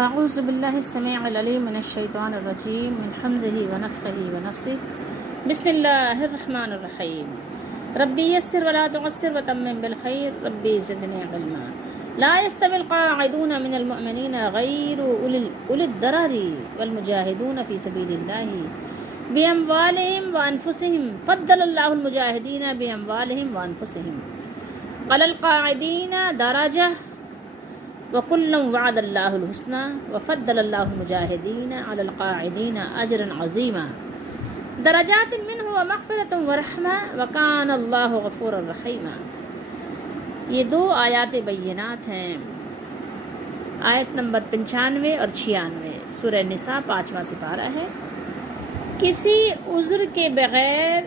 اعوذ باللہ السمیع العلیم من الشیطان الرجیم من حمزہ ونفخہ ونفثہ بسم اللہ الرحمن الرحیم ربی یسر ولا تعسر وتمم بالخیر ربی زدنی علما لا يستوي القاعدون من المؤمنین غیر اولی الضرر والمجاہدون فی سبیل اللہ باموالہم وانفسہم فضل اللہ المجاہدین باموالہم وانفسہم علی القاعدین درجہ وَكُلًّا وَعَدَ اللَّهُ الْحُسْنَى وَفَضَّلَ اللَّهُ الْمُجَاهِدِينَ عَلَى الْقَاعِدِينَ أَجْرًا عَظِيمًا دَرَجَاتٍ مِّنْهُ وَمَغْفِرَةً وَرَحْمَةً وَكَانَ اللَّهُ غَفُورًا رَحِيمًا۔ یہ دو آیات بینات ہیں، آیت نمبر 95 اور 96، سورہ نساء 5واں سپارہ ہے۔ کسی عذر کے بغیر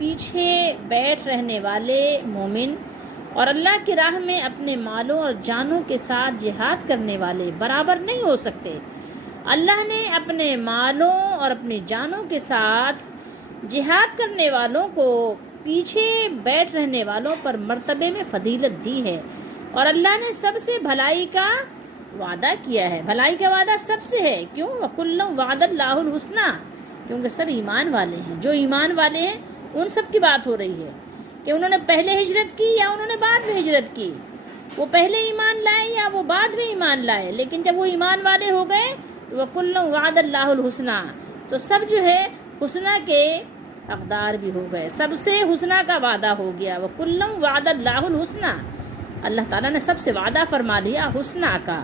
پیچھے بیٹھ رہنے والے مومن اور اللہ کی راہ میں اپنے مالوں اور جانوں کے ساتھ جہاد کرنے والے برابر نہیں ہو سکتے۔ اللہ نے اپنے مالوں اور اپنی جانوں کے ساتھ جہاد کرنے والوں کو پیچھے بیٹھ رہنے والوں پر مرتبے میں فضیلت دی ہے، اور اللہ نے سب سے بھلائی کا وعدہ کیا ہے۔ بھلائی کا وعدہ سب سے ہے، کیوں؟ وَكُلًّا وَعَدَ اللَّهُ الْحُسْنَى، کیونکہ سب ایمان والے ہیں۔ جو ایمان والے ہیں ان سب کی بات ہو رہی ہے کہ انہوں نے پہلے ہجرت کی یا انہوں نے بعد میں ہجرت کی، وہ پہلے ایمان لائے یا وہ بعد میں ایمان لائے، لیکن جب وہ ایمان والے ہو گئے تو وَكُلًّا وَعَدَ اللَّهُ الْحُسْنَى، تو سب جو ہے حسنہ کے حقدار بھی ہو گئے، سب سے حسنہ کا وعدہ ہو گیا۔ وَكُلًّا وَعَدَ اللَّهُ الْحُسْنَى، اللہ تعالیٰ نے سب سے وعدہ فرما لیا حسنہ کا،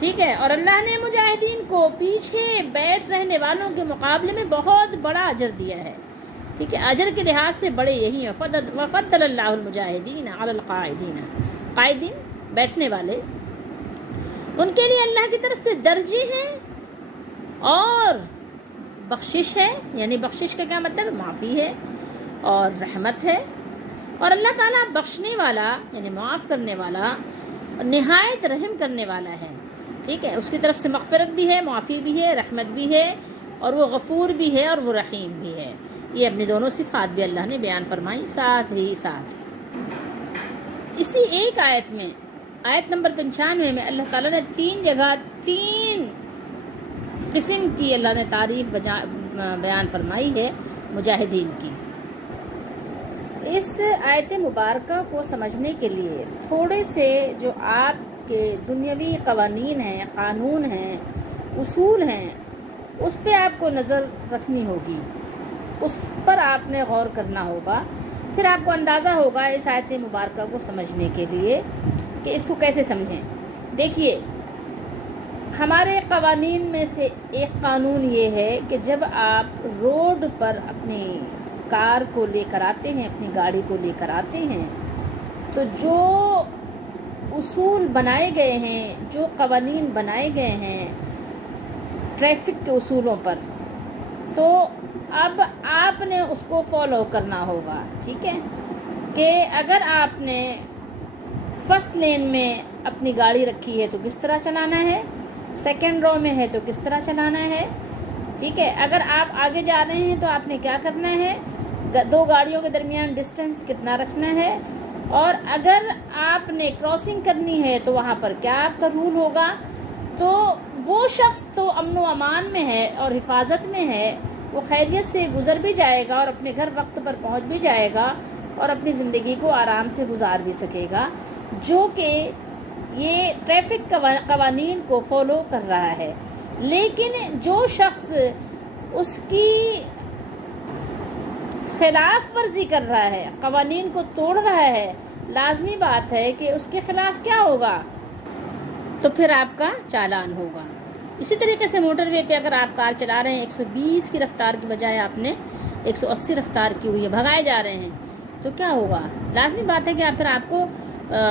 ٹھیک ہے۔ اور اللہ نے مجاہدین کو پیچھے بیٹھ رہنے والوں کے مقابلے میں بہت بڑا اجر دیا ہے، ٹھیک ہے۔ اجر کے لحاظ سے بڑے یہی ہیں، وَفَضَّلَ اللَّهُ الْمُجَاهِدِينَ عَلَى الْقَاعِدِينَ، قائدین بیٹھنے والے، ان کے لیے اللہ کی طرف سے درجے ہیں اور بخشش ہے، یعنی بخشش کا کیا مطلب؟ معافی ہے اور رحمت ہے، اور اللہ تعالیٰ بخشنے والا یعنی معاف کرنے والا، نہایت رحم کرنے والا ہے، ٹھیک ہے۔ اس کی طرف سے مغفرت بھی ہے، معافی بھی ہے، رحمت بھی ہے، اور وہ غفور بھی ہے اور وہ رحیم بھی ہے۔ یہ اپنی دونوں صفات بھی اللہ نے بیان فرمائی ساتھ ہی ساتھ۔ اسی ایک آیت میں، آیت نمبر 95 میں اللہ تعالیٰ نے 3 جگہ 3 قسم کی اللہ نے تعریف بیان فرمائی ہے مجاہدین کی۔ اس آیت مبارکہ کو سمجھنے کے لیے تھوڑے سے جو آپ کے دنیاوی قوانین ہیں، قانون ہیں، اصول ہیں، اس پہ آپ کو نظر رکھنی ہوگی، اس پر آپ نے غور کرنا ہوگا، پھر آپ کو اندازہ ہوگا اس آیت مبارکہ کو سمجھنے کے لیے کہ اس کو کیسے سمجھیں۔ دیکھیے، ہمارے قوانین میں سے ایک قانون یہ ہے کہ جب آپ روڈ پر اپنی کار کو لے کر آتے ہیں، اپنی گاڑی کو لے کر آتے ہیں، تو جو اصول بنائے گئے ہیں، جو قوانین بنائے گئے ہیں ٹریفک کے اصولوں پر، تو اب آپ نے اس کو فالو کرنا ہوگا، ٹھیک ہے۔ کہ اگر آپ نے فرسٹ لین میں اپنی گاڑی رکھی ہے تو کس طرح چلانا ہے، سیکنڈ رو میں ہے تو کس طرح چلانا ہے، ٹھیک ہے۔ اگر آپ آگے جا رہے ہیں تو آپ نے کیا کرنا ہے، 2 گاڑیوں کے درمیان ڈسٹنس کتنا رکھنا ہے، اور اگر آپ نے کراسنگ کرنی ہے تو وہاں پر کیا آپ کا رول ہوگا۔ تو وہ شخص تو امن و امان میں ہے اور حفاظت میں ہے، وہ خیریت سے گزر بھی جائے گا اور اپنے گھر وقت پر پہنچ بھی جائے گا اور اپنی زندگی کو آرام سے گزار بھی سکے گا، جو کہ یہ ٹریفک قوانین کو فالو کر رہا ہے۔ لیکن جو شخص اس کی خلاف ورزی کر رہا ہے، قوانین کو توڑ رہا ہے، لازمی بات ہے کہ اس کے خلاف کیا ہوگا، تو پھر آپ کا چالان ہوگا۔ اسی طریقے سے موٹر وے پہ اگر آپ کار چلا رہے ہیں، 120 کی رفتار کی بجائے آپ نے 180 رفتار کی ہوئی ہے، بھگائے جا رہے ہیں، تو کیا ہوگا؟ لازمی بات ہے کہ پھر آپ کو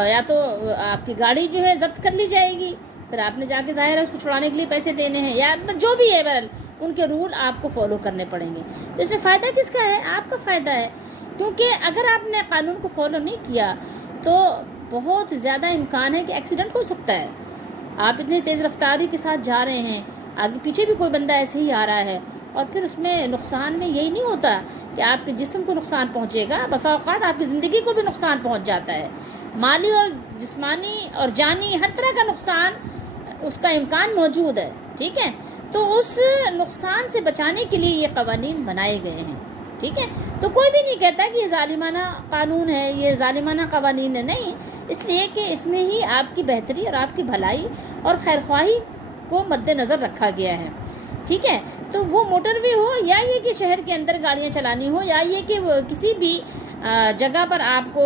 یا تو آپ کی گاڑی جو ہے ضبط کر لی جائے گی، پھر آپ نے جا کے ظاہر ہے اس کو چھڑانے کے لیے پیسے دینے ہیں، یا جو بھی ہے بہرحال ان کے رول آپ کو فالو کرنے پڑیں گے۔ تو اس میں فائدہ کس کا ہے؟ آپ کا فائدہ ہے، کیونکہ اگر آپ نے قانون کو فالو نہیں کیا تو بہت زیادہ امکان ہے کہ ایکسیڈنٹ ہو سکتا ہے۔ آپ اتنی تیز رفتاری کے ساتھ جا رہے ہیں، آگے پیچھے بھی کوئی بندہ ایسے ہی آ رہا ہے، اور پھر اس میں نقصان میں یہی نہیں ہوتا کہ آپ کے جسم کو نقصان پہنچے گا، بسا اوقات آپ کی زندگی کو بھی نقصان پہنچ جاتا ہے، مالی اور جسمانی اور جانی ہر طرح کا نقصان اس کا امکان موجود ہے، ٹھیک ہے، تو اس نقصان سے بچانے کے لیے یہ قوانین بنائے گئے ہیں، ٹھیک ہے۔ تو کوئی بھی نہیں کہتا کہ یہ ظالمانہ قانون ہے، یہ ظالمانہ قوانین ہے، نہیں، اس لیے کہ اس میں ہی آپ کی بہتری اور آپ کی بھلائی اور خیرخواہی کو مد نظر رکھا گیا ہے، ٹھیک ہے۔ تو وہ موٹر وے ہو یا یہ کہ شہر کے اندر گاڑیاں چلانی ہو یا یہ کہ کسی بھی جگہ پر آپ کو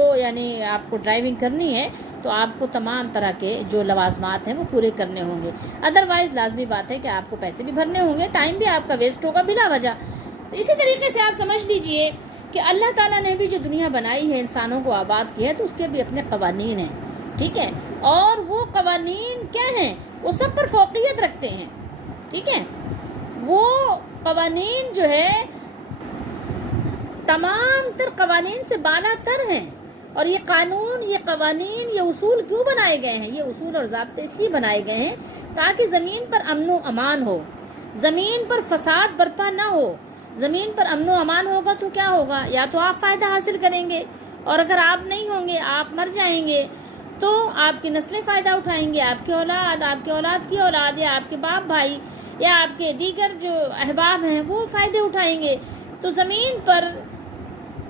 ڈرائیونگ کرنی ہے، تو آپ کو تمام طرح کے جو لوازمات ہیں وہ پورے کرنے ہوں گے، ادروائز لازمی بات ہے کہ آپ کو پیسے بھی بھرنے ہوں گے، ٹائم بھی آپ کا ویسٹ ہوگا بلا وجہ۔ تو اسی طریقے سے آپ سمجھ لیجئے کہ اللہ تعالیٰ نے بھی جو دنیا بنائی ہے، انسانوں کو آباد کیا ہے، تو اس کے بھی اپنے قوانین ہیں، ٹھیک ہے، اور وہ قوانین کیا ہیں؟ وہ سب پر فوقیت رکھتے ہیں، ٹھیک ہے۔ وہ قوانین جو ہے تمام تر قوانین سے بالا تر ہیں، اور یہ قانون، یہ قوانین، یہ اصول کیوں بنائے گئے ہیں؟ یہ اصول اور ضابطے اس لیے بنائے گئے ہیں تاکہ زمین پر امن و امان ہو، زمین پر فساد برپا نہ ہو۔ زمین پر امن و امان ہوگا تو کیا ہوگا؟ یا تو آپ فائدہ حاصل کریں گے، اور اگر آپ نہیں ہوں گے، آپ مر جائیں گے، تو آپ کی نسلیں فائدہ اٹھائیں گے، آپ کی اولاد، آپ کی اولاد کی اولاد، یا آپ کے باپ بھائی یا آپ کے دیگر جو احباب ہیں وہ فائدے اٹھائیں گے۔ تو زمین پر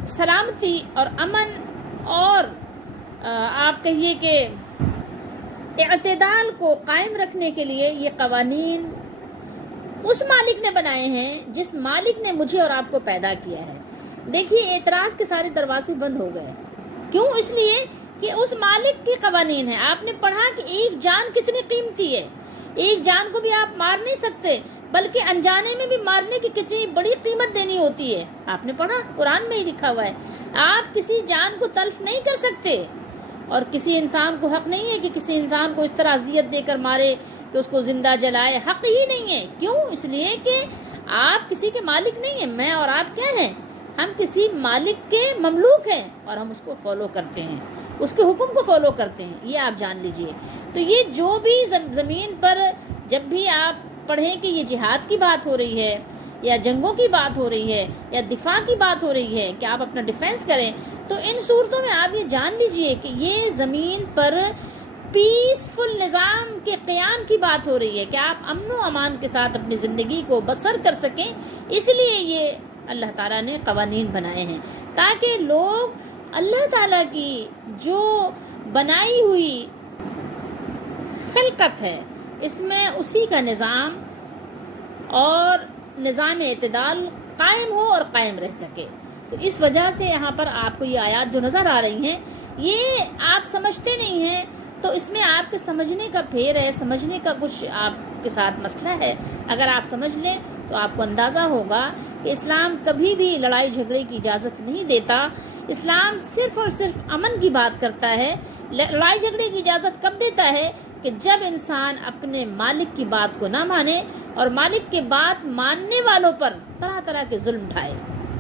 سلامتی اور امن اور آپ کہیے کہ اعتدال کو قائم رکھنے کے لیے یہ قوانین اس مالک نے بنائے ہیں جس مالک نے مجھے اور آپ کو پیدا کیا ہے۔ دیکھیے اعتراض کے سارے دروازے بند ہو گئے، کیوں؟ اس لیے کہ اس مالک کی قوانین ہیں۔ آپ نے پڑھا کہ ایک جان کتنی قیمتی ہے، ایک جان کو بھی آپ مار نہیں سکتے، بلکہ انجانے میں بھی مارنے کی کتنی بڑی قیمت دینی ہوتی ہے، آپ نے پڑھا، قرآن میں ہی لکھا ہوا ہے۔ آپ کسی جان کو تلف نہیں کر سکتے، اور کسی انسان کو حق نہیں ہے کہ کسی انسان کو اس طرح اذیت دے کر مارے کہ اس کو زندہ جلائے، حق ہی نہیں ہے۔ کیوں؟ اس لیے کہ آپ کسی کے مالک نہیں ہیں، میں اور آپ کیا ہیں؟ ہم کسی مالک کے مملوک ہیں، اور ہم اس کو فالو کرتے ہیں، اس کے حکم کو فالو کرتے ہیں، یہ آپ جان لیجئے۔ تو یہ جو بھی زمین پر جب بھی آپ پڑھیں کہ یہ جہاد کی بات ہو رہی ہے یا جنگوں کی بات ہو رہی ہے یا دفاع کی بات ہو رہی ہے کہ آپ اپنا ڈیفینس کریں، تو ان صورتوں میں آپ یہ جان لیجئے کہ یہ زمین پر پیسفل نظام کے قیام کی بات ہو رہی ہے کہ آپ امن و امان کے ساتھ اپنی زندگی کو بسر کر سکیں۔ اس لیے یہ اللہ تعالیٰ نے قوانین بنائے ہیں تاکہ لوگ اللہ تعالیٰ کی جو بنائی ہوئی خلقت ہے اس میں اسی کا نظام اور نظام اعتدال قائم ہو اور قائم رہ سکے۔ تو اس وجہ سے یہاں پر آپ کو یہ آیات جو نظر آ رہی ہیں، یہ آپ سمجھتے نہیں ہیں، تو اس میں آپ کے سمجھنے کا پھیر ہے، سمجھنے کا کچھ آپ کے ساتھ مسئلہ ہے۔ اگر آپ سمجھ لیں تو آپ کو اندازہ ہوگا کہ اسلام کبھی بھی لڑائی جھگڑے کی اجازت نہیں دیتا۔ اسلام صرف اور صرف امن کی بات کرتا ہے۔ لڑائی جھگڑے کی اجازت کب دیتا ہے؟ کہ جب انسان اپنے مالک کی بات کو نہ مانے اور مالک کے بات ماننے والوں پر طرح طرح کے ظلم ڈھائے،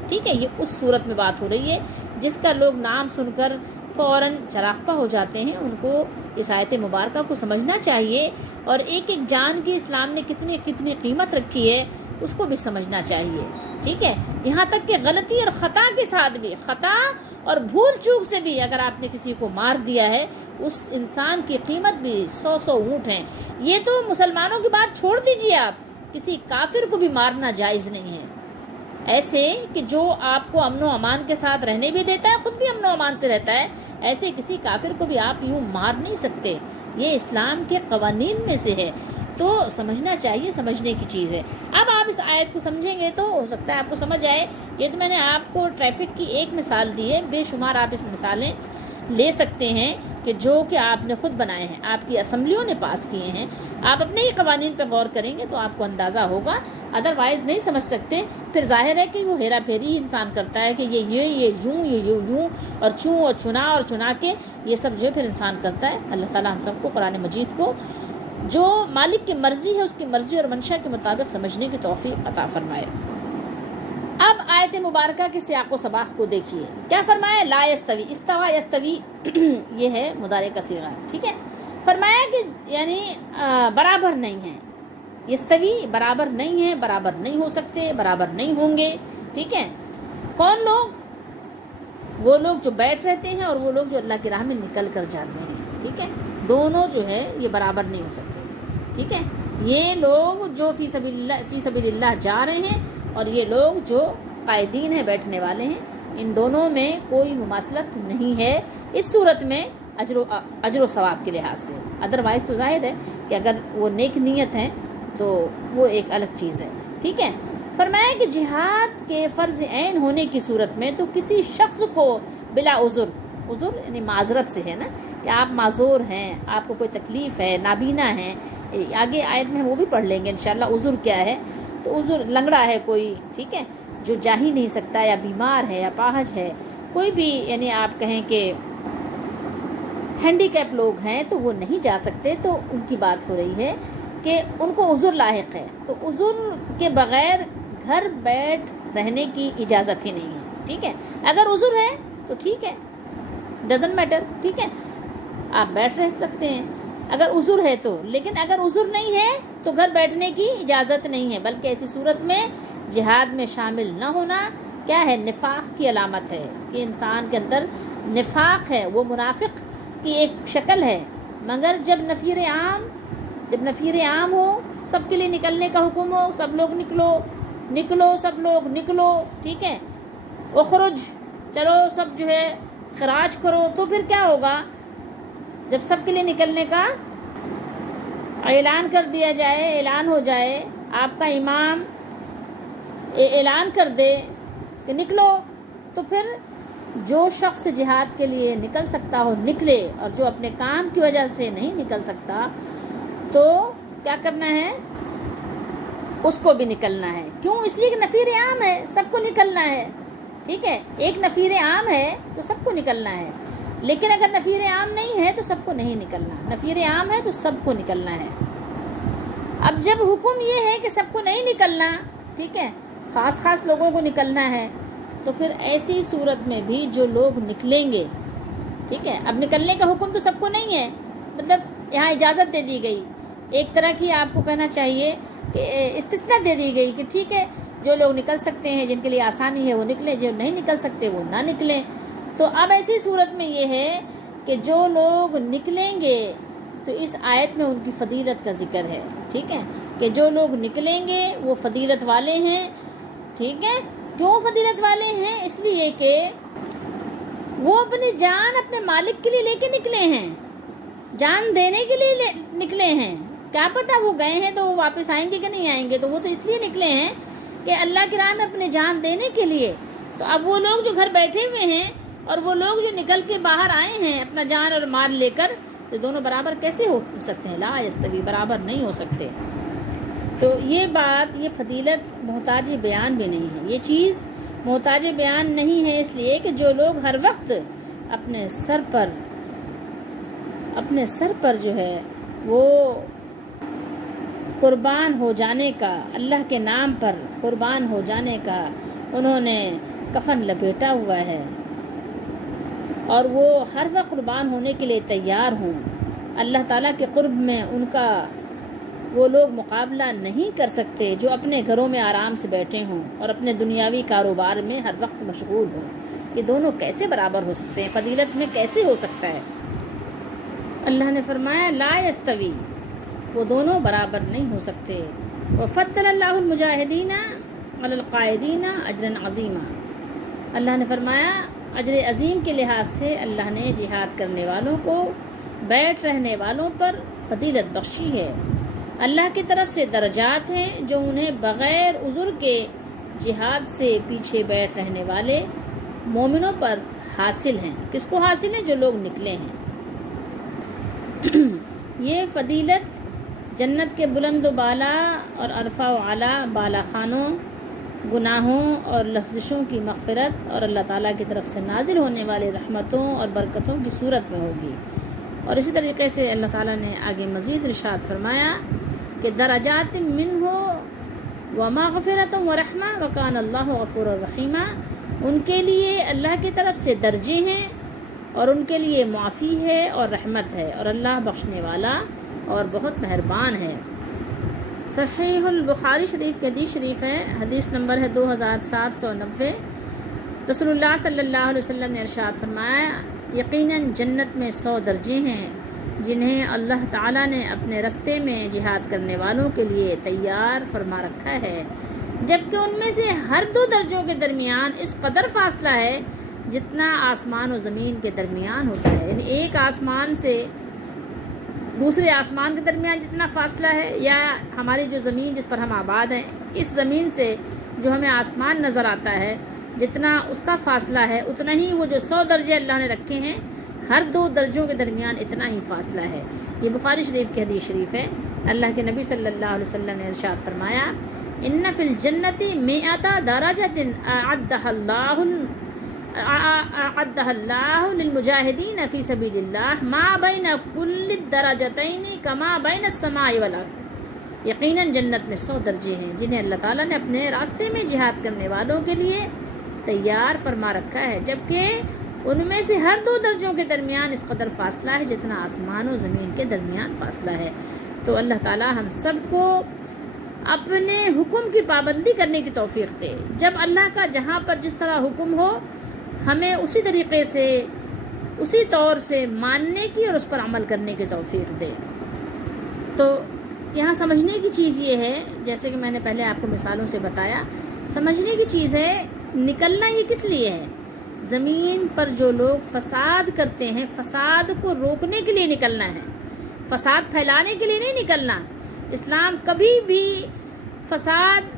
ٹھیک ہے۔ یہ اس صورت میں بات ہو رہی ہے جس کا لوگ نام سن کر فوراً چراغپا ہو جاتے ہیں۔ ان کو اس آیت مبارکہ کو سمجھنا چاہیے، اور ایک ایک جان کی اسلام نے کتنی کتنی قیمت رکھی ہے اس کو بھی سمجھنا چاہیے، ٹھیک ہے۔ یہاں تک کہ غلطی اور خطا کے ساتھ بھی، خطا اور بھول چوک سے بھی اگر آپ نے کسی کو مار دیا ہے، اس انسان کی قیمت بھی 100 اونٹ ہیں۔ یہ تو مسلمانوں کی بات چھوڑ دیجئے، آپ کسی کافر کو بھی مارنا جائز نہیں ہے، ایسے کہ جو آپ کو امن و امان کے ساتھ رہنے بھی دیتا ہے، خود بھی امن و امان سے رہتا ہے، ایسے کسی کافر کو بھی آپ یوں مار نہیں سکتے۔ یہ اسلام کے قوانین میں سے ہے، تو سمجھنا چاہیے، سمجھنے کی چیز ہے۔ اب آپ اس آیت کو سمجھیں گے تو ہو سکتا ہے آپ کو سمجھ آئے۔ یہ تو میں نے آپ کو ٹریفک کی ایک مثال دی ہے، بے شمار آپ اس مثالیں لے سکتے ہیں کہ جو کہ آپ نے خود بنائے ہیں، آپ کی اسمبلیوں نے پاس کیے ہیں۔ آپ اپنے ہی قوانین پر غور کریں گے تو آپ کو اندازہ ہوگا، ادروائز نہیں سمجھ سکتے۔ پھر ظاہر ہے کہ وہ ہیرا پھیری انسان کرتا ہے کہ یہ یوں اور چوں اور چنا اور چنا کے یہ سب جو پھر انسان کرتا ہے۔ اللہ تعالیٰ ہم سب کو قرآن مجید کو جو مالک کی مرضی ہے اس کی مرضی اور منشا کے مطابق سمجھنے کی توفیق عطا فرمائے۔ اب آیت مبارکہ کے سیاق و سباق کو دیکھیے، کیا فرمایا؟ لا یستوی، استوا یستوی یہ ہے مضارع کا صیغہ، ٹھیک ہے۔ فرمایا کہ یعنی برابر نہیں ہے، یستوی برابر نہیں ہے، برابر نہیں ہو سکتے، برابر نہیں ہوں گے، ٹھیک ہے۔ کون لوگ؟ وہ لوگ جو بیٹھ رہتے ہیں اور وہ لوگ جو اللہ کی راہ میں نکل کر جاتے ہیں، ٹھیک ہے۔ دونوں جو ہے یہ برابر نہیں ہو سکتے، ٹھیک ہے، یہ لوگ جو فی سبیل اللہ جا رہے ہیں اور یہ لوگ جو قائدین ہیں، بیٹھنے والے ہیں، ان دونوں میں کوئی مماثلت نہیں ہے اس صورت میں اجر و ثواب کے لحاظ سے. ادروائز تو ظاہر ہے کہ اگر وہ نیک نیت ہیں تو وہ ایک الگ چیز ہے. ٹھیک ہے، فرمایا کہ جہاد کے فرض عین ہونے کی صورت میں تو کسی شخص کو بلا عذر یعنی معذرت سے ہے نا، کہ آپ معذور ہیں، آپ کو کوئی تکلیف ہے، نابینا ہیں، آگے آیت میں وہ بھی پڑھ لیں گے انشاءاللہ عذر کیا ہے. تو عذر لنگڑا ہے کوئی، ٹھیک ہے، جو جا ہی نہیں سکتا، یا بیمار ہے، یا پاہج ہے، کوئی بھی یعنی آپ کہیں کہ ہینڈی کیپ لوگ ہیں تو وہ نہیں جا سکتے، تو ان کی بات ہو رہی ہے کہ ان کو عذر لاحق ہے. تو عذر کے بغیر گھر بیٹھ رہنے کی اجازت ہی نہیں ہے. ٹھیک ہے، اگر عذر ہے تو ٹھیک ہے، ڈزنٹ میٹر، ٹھیک ہے، آپ بیٹھ رہ سکتے ہیں اگر عذر ہے تو. لیکن اگر عذر نہیں ہے تو گھر بیٹھنے کی اجازت نہیں ہے، بلکہ ایسی صورت میں جہاد میں شامل نہ ہونا کیا ہے، نفاق کی علامت ہے کہ انسان کے اندر نفاق ہے، وہ منافق کی ایک شکل ہے. مگر جب نفیر عام ہو، سب کے لیے نکلنے کا حکم ہو، سب لوگ نکلو سب لوگ نکلو، ٹھیک ہے، اخرج، چلو سب جو ہے خراج کرو، تو پھر کیا ہوگا؟ جب سب کے لیے نکلنے کا اعلان کر دیا جائے، اعلان ہو جائے، آپ کا امام اعلان کر دے کہ نکلو، تو پھر جو شخص جہاد کے لیے نکل سکتا ہو نکلے، اور جو اپنے کام کی وجہ سے نہیں نکل سکتا تو کیا کرنا ہے؟ اس کو بھی نکلنا ہے. کیوں؟ اس لیے کہ نفیر عام ہے، سب کو نکلنا ہے. ٹھیک ہے، ایک نفیر عام ہے تو سب کو نکلنا ہے. لیکن اگر نفیر عام نہیں ہے تو سب کو نہیں نکلنا، نفیر عام ہے تو سب کو نکلنا ہے. اب جب حکم یہ ہے کہ سب کو نہیں نکلنا، ٹھیک ہے، خاص لوگوں کو نکلنا ہے، تو پھر ایسی صورت میں بھی جو لوگ نکلیں گے، ٹھیک ہے، اب نکلنے کا حکم تو سب کو نہیں ہے، مطلب یہاں اجازت دے دی گئی، ایک طرح کی آپ کو کہنا چاہیے کہ استثناء دے دی گئی کہ ٹھیک ہے، جو لوگ نکل سکتے ہیں، جن کے لیے آسانی ہے وہ نکلیں، جو نہیں نکل سکتے وہ نہ نکلیں. تو اب ایسی صورت میں یہ ہے کہ جو لوگ نکلیں گے تو اس آیت میں ان کی فضیلت کا ذکر ہے. ٹھیک ہے، کہ جو لوگ نکلیں گے وہ فضیلت والے ہیں. ٹھیک ہے، کیوں فضیلت والے ہیں؟ اس لیے کہ وہ اپنی جان اپنے مالک کے لیے لے کے نکلے ہیں، جان دینے کے لیے نکلے ہیں. کیا پتہ وہ گئے ہیں تو وہ واپس آئیں گے کہ نہیں آئیں گے، تو وہ تو اس لیے نکلے ہیں کہ اللہ کی راہ میں اپنے جان دینے کے لیے. تو اب وہ لوگ جو گھر بیٹھے ہوئے ہیں اور وہ لوگ جو نکل کے باہر آئے ہیں اپنا جان اور مال لے کر، تو دونوں برابر کیسے ہو سکتے ہیں؟ لا یستوی، برابر نہیں ہو سکتے. تو یہ بات، یہ فضیلت محتاج بیان بھی نہیں ہے، یہ چیز محتاج بیان نہیں ہے، اس لیے کہ جو لوگ ہر وقت اپنے سر پر جو ہے وہ قربان ہو جانے کا، اللہ کے نام پر قربان ہو جانے کا انہوں نے کفن لپیٹا ہوا ہے، اور وہ ہر وقت قربان ہونے کے لیے تیار ہوں، اللہ تعالیٰ کے قرب میں ان کا وہ لوگ مقابلہ نہیں کر سکتے جو اپنے گھروں میں آرام سے بیٹھے ہوں اور اپنے دنیاوی کاروبار میں ہر وقت مشغول ہوں. یہ دونوں کیسے برابر ہو سکتے ہیں؟ فضیلت میں کیسے ہو سکتا ہے؟ اللہ نے فرمایا لا یستوی، وہ دونوں برابر نہیں ہو سکتے. وفضل اللہ المجاہدین علی القاعدین اجرا عظیما، اللہ نے فرمایا اجر عظیم کے لحاظ سے اللہ نے جہاد کرنے والوں کو بیٹھ رہنے والوں پر فضیلت بخشی ہے. اللہ کی طرف سے درجات ہیں جو انہیں بغیر عذر کے جہاد سے پیچھے بیٹھ رہنے والے مومنوں پر حاصل ہیں. کس کو حاصل ہیں؟ جو لوگ نکلے ہیں. یہ فضیلت جنت کے بلند و بالا اور عرفہ و اعلیٰ بالا خانوں، گناہوں اور لفزشوں کی مغفرت اور اللہ تعالیٰ کی طرف سے نازل ہونے والی رحمتوں اور برکتوں کی صورت میں ہوگی. اور اسی طریقے سے اللہ تعالیٰ نے آگے مزید ارشاد فرمایا کہ درجات منہ ومغفرۃ ورحمہ وکان اللہ غفور الرحیم، ان کے لیے اللہ کی طرف سے درجے ہیں اور ان کے لیے معافی ہے اور رحمت ہے، اور اللہ بخشنے والا اور بہت مہربان ہے. صحیح البخاری شریف کی حدیث شریف ہے، حدیث نمبر ہے 2790. رسول اللہ صلی اللہ علیہ وسلم نے ارشاد فرمایا یقیناً جنت میں 100 درجے ہیں، جنہیں اللہ تعالیٰ نے اپنے راستے میں جہاد کرنے والوں کے لیے تیار فرما رکھا ہے، جبکہ ان میں سے ہر دو درجوں کے درمیان اس قدر فاصلہ ہے جتنا آسمان و زمین کے درمیان ہوتا ہے، یعنی ایک آسمان سے دوسرے آسمان کے درمیان جتنا فاصلہ ہے، یا ہماری جو زمین جس پر ہم آباد ہیں اس زمین سے جو ہمیں آسمان نظر آتا ہے جتنا اس کا فاصلہ ہے، اتنا ہی وہ جو 100 درجے اللہ نے رکھے ہیں ہر دو درجوں کے درمیان اتنا ہی فاصلہ ہے۔ یہ بخاری شریف کی حدیث شریف ہے۔ اللہ کے نبی صلی اللہ علیہ وسلم نے ارشاد فرمایا، ان فی الجنت مئۃ درجۃ اعدها اللہ للمجاہدین فی سبیل اللہ ما بین کل الدرجتین کما بین السماء والارض۔ یقیناً جنت میں 100 درجے ہیں جنہیں اللہ تعالیٰ نے اپنے راستے میں جہاد کرنے والوں کے لیے تیار فرما رکھا ہے، جبکہ ان میں سے ہر دو درجوں کے درمیان اس قدر فاصلہ ہے جتنا آسمان و زمین کے درمیان فاصلہ ہے۔ تو اللہ تعالیٰ ہم سب کو اپنے حکم کی پابندی کرنے کی توفیق دے۔ جب اللہ کا جہاں پر جس طرح حکم ہو ہمیں اسی طریقے سے اسی طور سے ماننے کی اور اس پر عمل کرنے کی توفیق دے۔ تو یہاں سمجھنے کی چیز یہ ہے، جیسے کہ میں نے پہلے آپ کو مثالوں سے بتایا، سمجھنے کی چیز ہے نکلنا یہ کس لیے ہے۔ زمین پر جو لوگ فساد کرتے ہیں فساد کو روکنے کے لیے نکلنا ہے، فساد پھیلانے کے لیے نہیں نکلنا۔ اسلام کبھی بھی فساد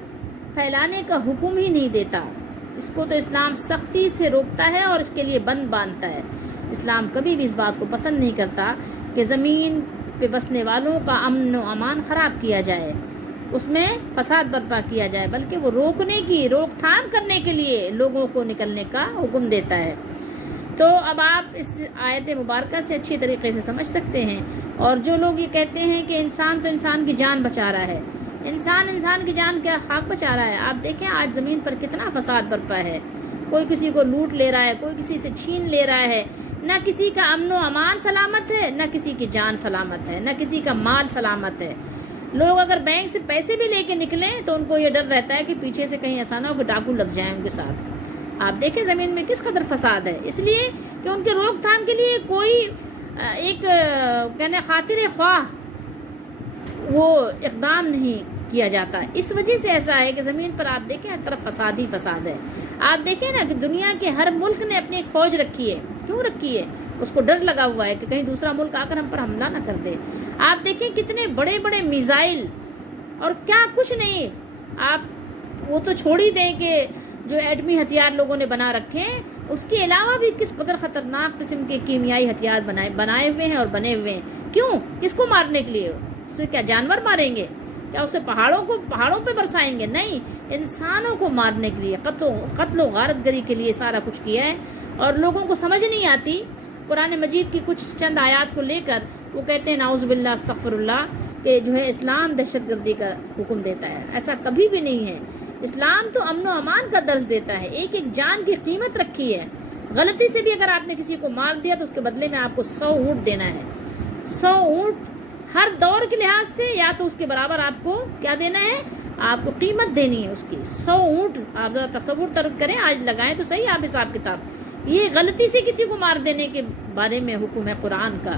پھیلانے کا حکم ہی نہیں دیتا، اس کو تو اسلام سختی سے روکتا ہے اور اس کے لیے بند باندھتا ہے۔ اسلام کبھی بھی اس بات کو پسند نہیں کرتا کہ زمین پہ بسنے والوں کا امن و امان خراب کیا جائے، اس میں فساد برپا کیا جائے، بلکہ وہ روکنے کی روک تھام کرنے کے لیے لوگوں کو نکلنے کا حکم دیتا ہے۔ تو اب آپ اس آیت مبارکہ سے اچھی طریقے سے سمجھ سکتے ہیں۔ اور جو لوگ یہ کہتے ہیں کہ انسان تو انسان کی جان بچا رہا ہے، انسان کی جان کیا خاک بچا رہا ہے؟ آپ دیکھیں آج زمین پر کتنا فساد برپا ہے، کوئی کسی کو لوٹ لے رہا ہے، کوئی کسی سے چھین لے رہا ہے، نہ کسی کا امن و امان سلامت ہے، نہ کسی کی جان سلامت ہے، نہ کسی کا مال سلامت ہے۔ لوگ اگر بینک سے پیسے بھی لے کے نکلیں تو ان کو یہ ڈر رہتا ہے کہ پیچھے سے کہیں ایسا نہ ہو کہ ڈاکو لگ جائیں ان کے ساتھ۔ آپ دیکھیں زمین میں کس قدر فساد ہے، اس لیے کہ ان کے روک تھام کے لیے کوئی ایک کہنے خاطر خواہ وہ اقدام نہیں کیا جاتا۔ اس وجہ سے ایسا ہے کہ زمین پر آپ دیکھیں ہر طرف فساد ہی فساد ہے۔ آپ دیکھیں نا کہ دنیا کے ہر ملک نے اپنی ایک فوج رکھی ہے، کیوں رکھی ہے؟ اس کو ڈر لگا ہوا ہے کہ کہیں دوسرا ملک آ کر ہم پر حملہ نہ کر دے۔ آپ دیکھیں کتنے بڑے بڑے میزائل اور کیا کچھ نہیں، آپ وہ تو چھوڑ ہی دیں کہ جو ایٹمی ہتھیار لوگوں نے بنا رکھے ہیں، اس کے علاوہ بھی کس قدر خطرناک قسم کے کیمیائی ہتھیار بنائے ہوئے ہیں اور بنے ہوئے ہیں۔ کیوں؟ کس کو مارنے کے لیے؟ اسے کیا جانور ماریں گے؟ کیا اسے پہاڑوں پہ برسائیں گے؟ نہیں، انسانوں کو مارنے کے لیے، قتل و غارت گری کے لیے سارا کچھ کیا ہے۔ اور لوگوں کو سمجھ نہیں آتی قرآن مجید کی کچھ چند آیات کو لے کر وہ کہتے ہیں نعوذ باللہ استغفر اللہ کہ جو ہے اسلام دہشت گردی کا حکم دیتا ہے۔ ایسا کبھی بھی نہیں ہے، اسلام تو امن و امان کا درس دیتا ہے، ایک ایک جان کی قیمت رکھی ہے۔ غلطی سے بھی اگر آپ نے کسی کو مار دیا تو اس کے بدلے میں آپ کو 100 اونٹ دینا ہے، 100 اونٹ ہر دور کے لحاظ سے، یا تو اس کے برابر آپ کو کیا دینا ہے، آپ کو قیمت دینی ہے اس کی۔ 100 اونٹ آپ ذرا تصور کریں، آج لگائیں تو صحیح آپ حساب کتاب۔ یہ غلطی سے کسی کو مار دینے کے بارے میں حکم ہے قرآن کا۔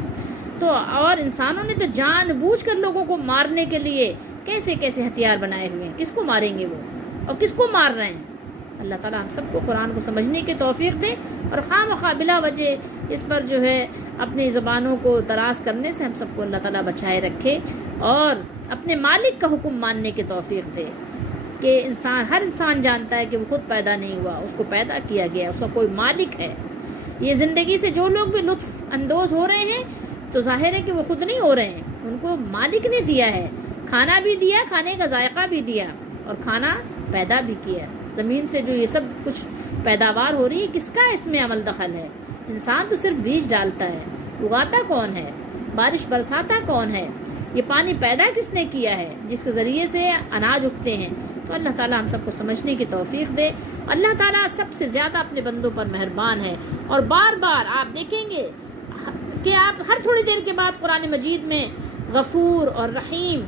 تو اور انسانوں نے تو جان بوجھ کر لوگوں کو مارنے کے لیے کیسے کیسے ہتھیار بنائے ہوئے ہیں، کس کو ماریں گے وہ اور کس کو مار رہے ہیں؟ اللہ تعالیٰ ہم سب کو قرآن کو سمجھنے کی توفیق دے اور خواہ مخواہ بلا وجہ اس پر جو ہے اپنی زبانوں کو دراز کرنے سے ہم سب کو اللہ تعالیٰ بچائے رکھے اور اپنے مالک کا حکم ماننے کی توفیق دے کہ ہر انسان جانتا ہے کہ وہ خود پیدا نہیں ہوا، اس کو پیدا کیا گیا، اس کا کوئی مالک ہے۔ یہ زندگی سے جو لوگ بھی لطف اندوز ہو رہے ہیں تو ظاہر ہے کہ وہ خود نہیں ہو رہے ہیں، ان کو مالک نے دیا ہے، کھانا بھی دیا، کھانے کا ذائقہ بھی دیا اور کھانا پیدا بھی کیا۔ زمین سے جو یہ سب کچھ پیداوار ہو رہی ہے، کس کا اس میں عمل دخل ہے؟ انسان تو صرف بیج ڈالتا ہے، اگاتا کون ہے؟ بارش برساتا کون ہے؟ یہ پانی پیدا کس نے کیا ہے جس کے ذریعے سے اناج اگتے ہیں؟ تو اللہ تعالیٰ ہم سب کو سمجھنے کی توفیق دے۔ اللہ تعالیٰ سب سے زیادہ اپنے بندوں پر مہربان ہے اور بار بار آپ دیکھیں گے کہ آپ ہر تھوڑی دیر کے بعد قرآن مجید میں غفور اور رحیم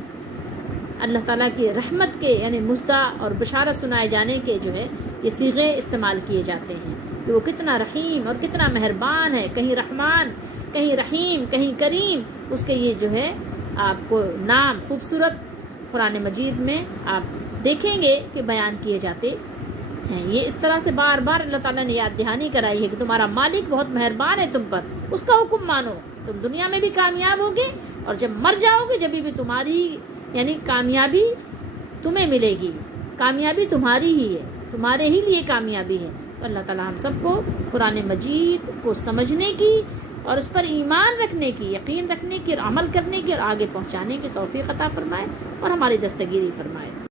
اللہ تعالیٰ کی رحمت کے یعنی مزدہ اور بشارت سنائے جانے کے جو ہے یہ صیغے استعمال کیے جاتے ہیں۔ کہ وہ کتنا رحیم اور کتنا مہربان ہے، کہیں رحمان، کہیں رحیم، کہیں کریم، اس کے یہ جو ہے آپ کو نام خوبصورت قرآن مجید میں آپ دیکھیں گے کہ بیان کیے جاتے ہیں۔ یہ اس طرح سے بار بار اللہ تعالیٰ نے یاد دہانی کرائی ہے کہ تمہارا مالک بہت مہربان ہے تم پر، اس کا حکم مانو، تم دنیا میں بھی کامیاب ہوگے اور جب مر جاؤ گے جبھی بھی تمہاری یعنی کامیابی تمہیں ملے گی، کامیابی تمہاری ہی ہے، تمہارے ہی لیے کامیابی ہے۔ تو اللہ تعالیٰ ہم سب کو قرآن مجید کو سمجھنے کی اور اس پر ایمان رکھنے کی، یقین رکھنے کی اور عمل کرنے کی اور آگے پہنچانے کی توفیق عطا فرمائے اور ہماری دستگیری فرمائے۔